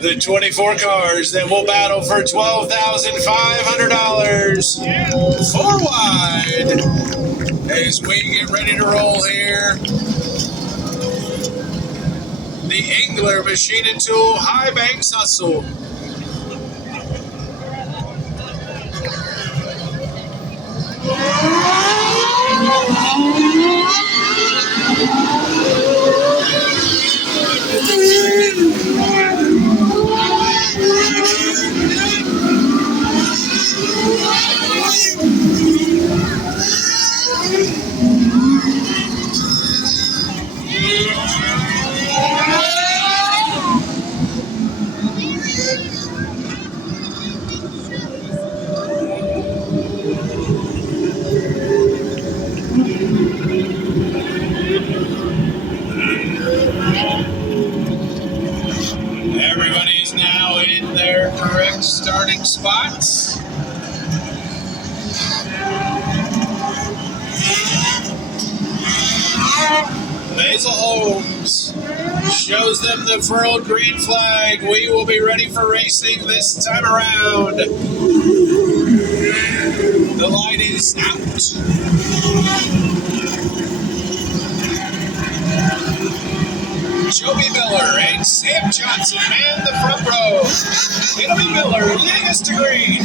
The 24 cars that will battle for $12,500. 4 wide as we get ready to roll here. The Angler Machine and Tool Highbanks Hustle. Everybody's now in their correct starting spots. Basil Holmes shows them the furled green flag. We will be ready for racing this time around. The light is out. Joby Miller and Sam Johnson man the front row. It'll be Miller leading us to green.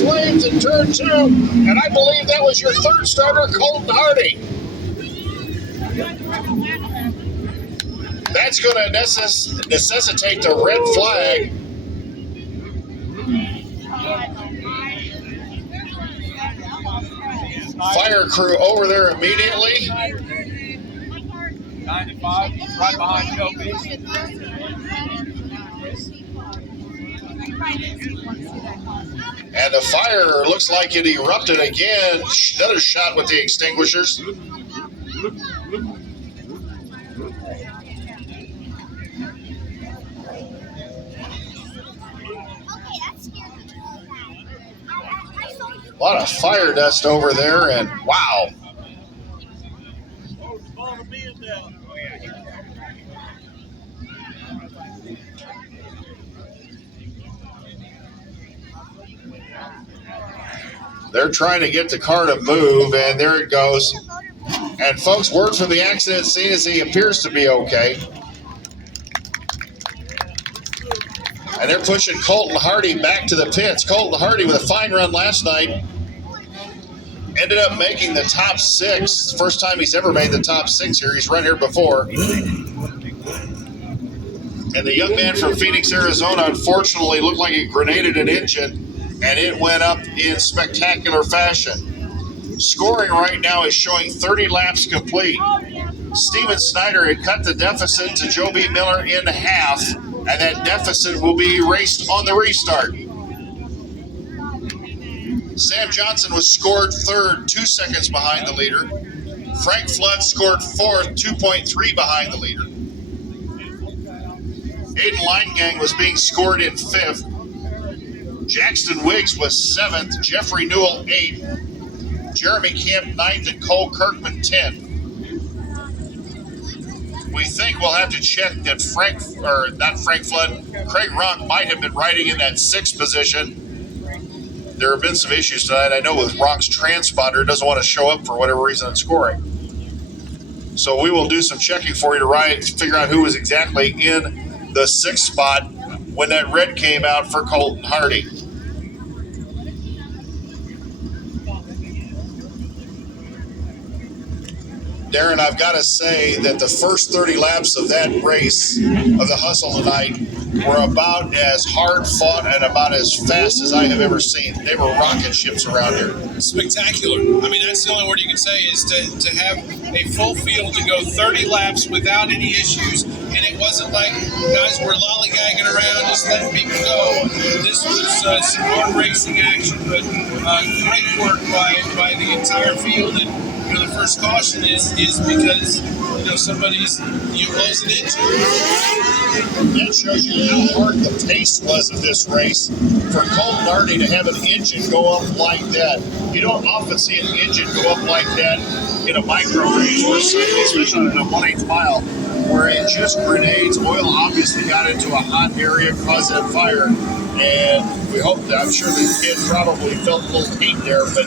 Flames in turn 2, and I believe that was your third starter, Colton Hardy. That's going to necessitate the red flag. Fire crew over there immediately. 95, right behind Kobe. And the fire looks like it erupted again. Another shot with the extinguishers. A lot of fire dust over there, and wow. They're trying to get the car to move, and there it goes. And folks, word from the accident scene is he appears to be okay. And they're pushing Colton Hardy back to the pits. Colton Hardy, with a fine run last night, ended up making the top 6. First time he's ever made the top 6 here. He's run here before. And the young man from Phoenix, Arizona, unfortunately looked like he grenaded an engine, and it went up in spectacular fashion. Scoring right now is showing 30 laps complete. Steven Snyder had cut the deficit to Joe B. Miller in half, and that deficit will be erased on the restart. Sam Johnson was scored third, 2 seconds behind the leader. Frank Flood scored fourth, 2.3 behind the leader. Aiden Leingang was being scored in fifth. Jackson Wiggs was 7th, Jeffrey Newell 8th, Jeremy Camp 9th, and Cole Kirkman 10th. We think we'll have to check that Craig Ronk might have been riding in that 6th position. There have been some issues tonight. I know with Ronk's transponder, it doesn't want to show up for whatever reason in scoring. So we will do some checking for you to figure out who was exactly in the 6th spot when that red came out for Colton Hardy. Darren, I've got to say that the first 30 laps of that race, of the hustle tonight, were about as hard fought and about as fast as I have ever seen. They were rocket ships around here. Spectacular. I mean, that's the only word you can say is to have a full field to go 30 laps without any issues, and it wasn't like guys were lollygagging around just letting people go. This was some hard racing action, but great work by the entire field. And the first caution is because somebody's losing engine. That shows you how hard the pace was of this race for Colton Hardy to have an engine go up like that. You don't often see an engine go up like that in a micro race, especially in a 1/8 mile, where it just grenades. Oil obviously got into a hot area, caused that fire, and we hope that. I'm sure the kid probably felt a little heat there, but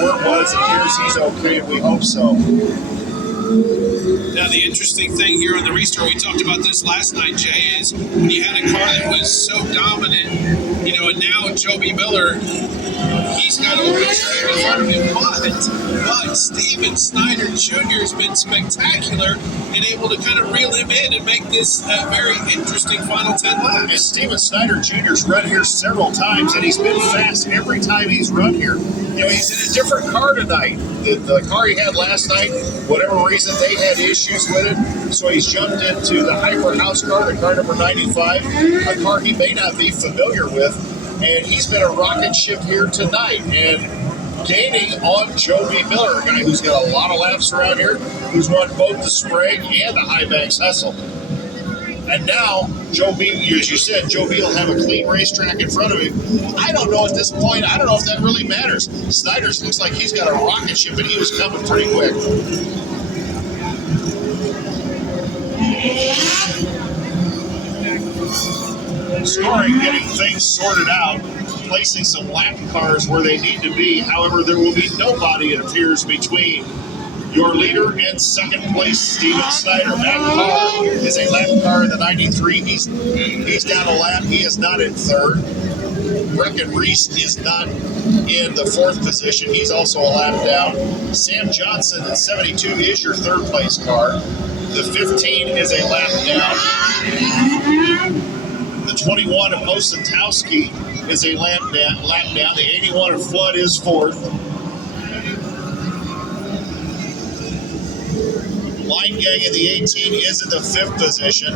where it was, it appears he's okay, and we hope so. Now, the interesting thing here on the restart, we talked about this last night, Jay, is when you had a car that was so dominant, and now Joe B. Miller he's got open track in front of him. But Steven Snyder Jr. has been spectacular and able to kind of reel him in and make this a very interesting final 10 laps. And Steven Snyder Jr.'s run here several times, and he's been fast every time he's run here. You know, he's in a different car tonight. The car he had last night, whatever reason, they had issues with it, so he's jumped into the Hyper House car, the car number 95, a car he may not be familiar with, and he's been a rocket ship here tonight, and gaining on Joby Miller, a guy who's got a lot of laps around here, who's won both the Sprague and the Highbanks Hustle. And now, Joby, as you said, Joby will have a clean racetrack in front of him. I don't know at this point, I don't know if that really matters. Snyder's looks like he's got a rocket ship, and he was coming pretty quick. Scoring, getting things sorted out, placing some lap cars where they need to be. However, there will be nobody, it appears, between your leader and second place, Steven Snyder. Matt Carr is a lap car in the 93. He's down a lap. He is not in third. Brecken Reese is not in the fourth position. He's also a lap down. Sam Johnson in 72 is your third place car. The 15 is a lap down. The 21 of Osentowski is a lap down. The 81 of Flood is fourth. Line Gang in the 18 is in the fifth position.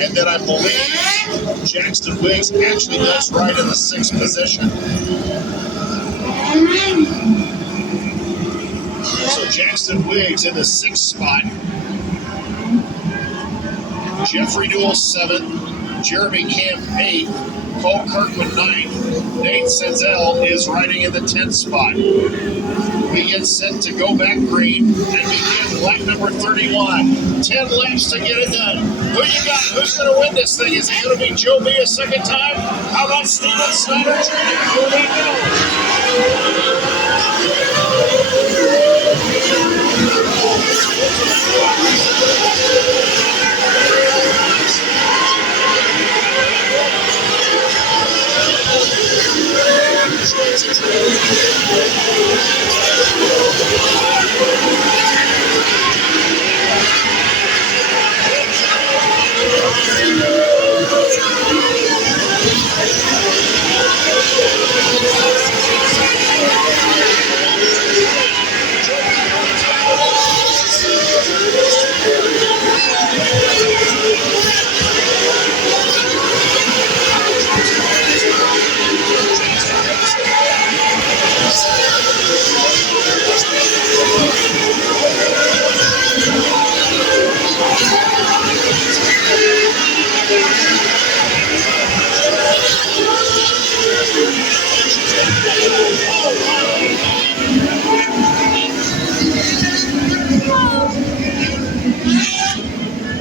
And then I believe Jackson Wiggs actually does right in the sixth position. So Jackson Wiggs in the sixth spot. Jeffrey Newell 7th, Jeremy Camp 8th, Cole Kirkman 9th, Nate Senzel is riding in the 10th spot. We get set to go back green and begin lap number 31. 10 laps to get it done. Who you got? Who's going to win this thing? Is it going to be Joby a second time? How about Steven Snyder Jr.? Who do we know?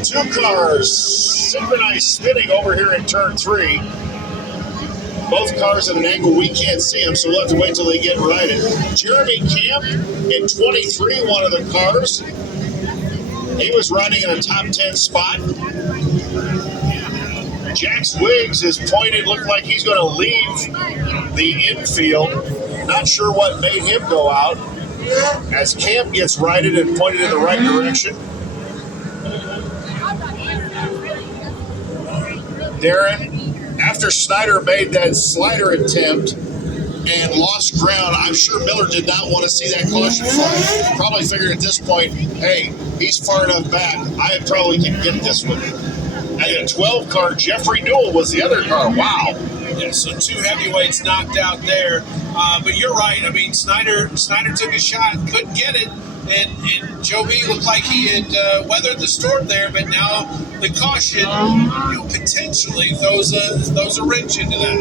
Two cars synchronized spinning over here in turn 3. Both cars at an angle we can't see them, so we'll have to wait till they get righted. Jeremy Camp in 23, one of the cars. He was riding in a top 10 spot. Jax Wiggs is pointed, looked like he's going to leave the infield. Not sure what made him go out. As Camp gets righted and pointed in the right direction. Darren, after Snyder made that slider attempt and lost ground, I'm sure Miller did not want to see that caution flag. Probably figured at this point, hey, he's far enough back, I probably can get this one. And the 12 car, Jeffrey Newell was the other car. Wow. Yeah, so two heavyweights knocked out there. But you're right. I mean, Snyder took a shot, couldn't get it. And Joby looked like he had weathered the storm there, but now the caution, potentially throws a wrench into that.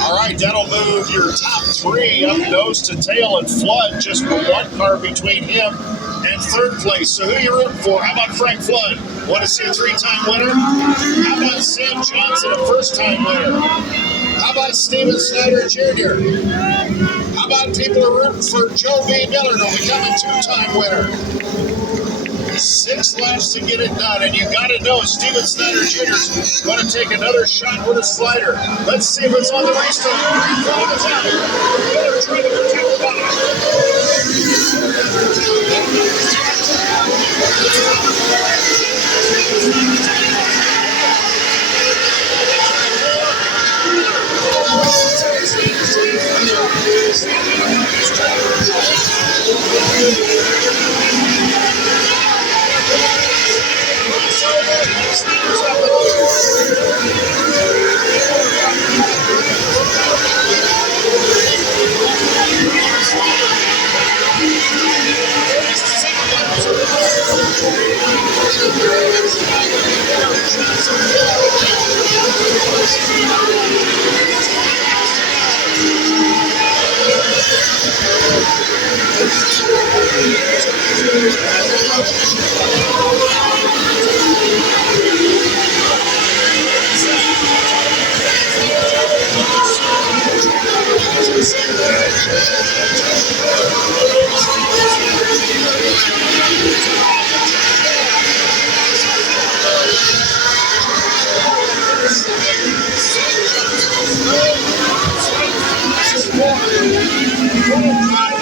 All right, that'll move your top 3 up nose to tail, and Flood just put one car between him and third place. So who are you rooting for? How about Frank Flood? Want to see a 3-time winner? How about Sam Johnson, a first-time winner? How about Steven Snyder Jr.? How about people who are rooting for Joby Miller to become a 2-time winner? 6 laps to get it done, and you got to know Steven Snyder Jr. is going to take another shot with a slider. Let's see if it's on the restart. Recall is out. Miller trying to protect the bottom.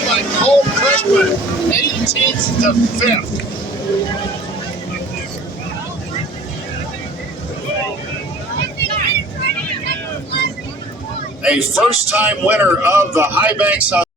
By Cole Cushman, 18th to 5th. A first-time winner of the Highbanks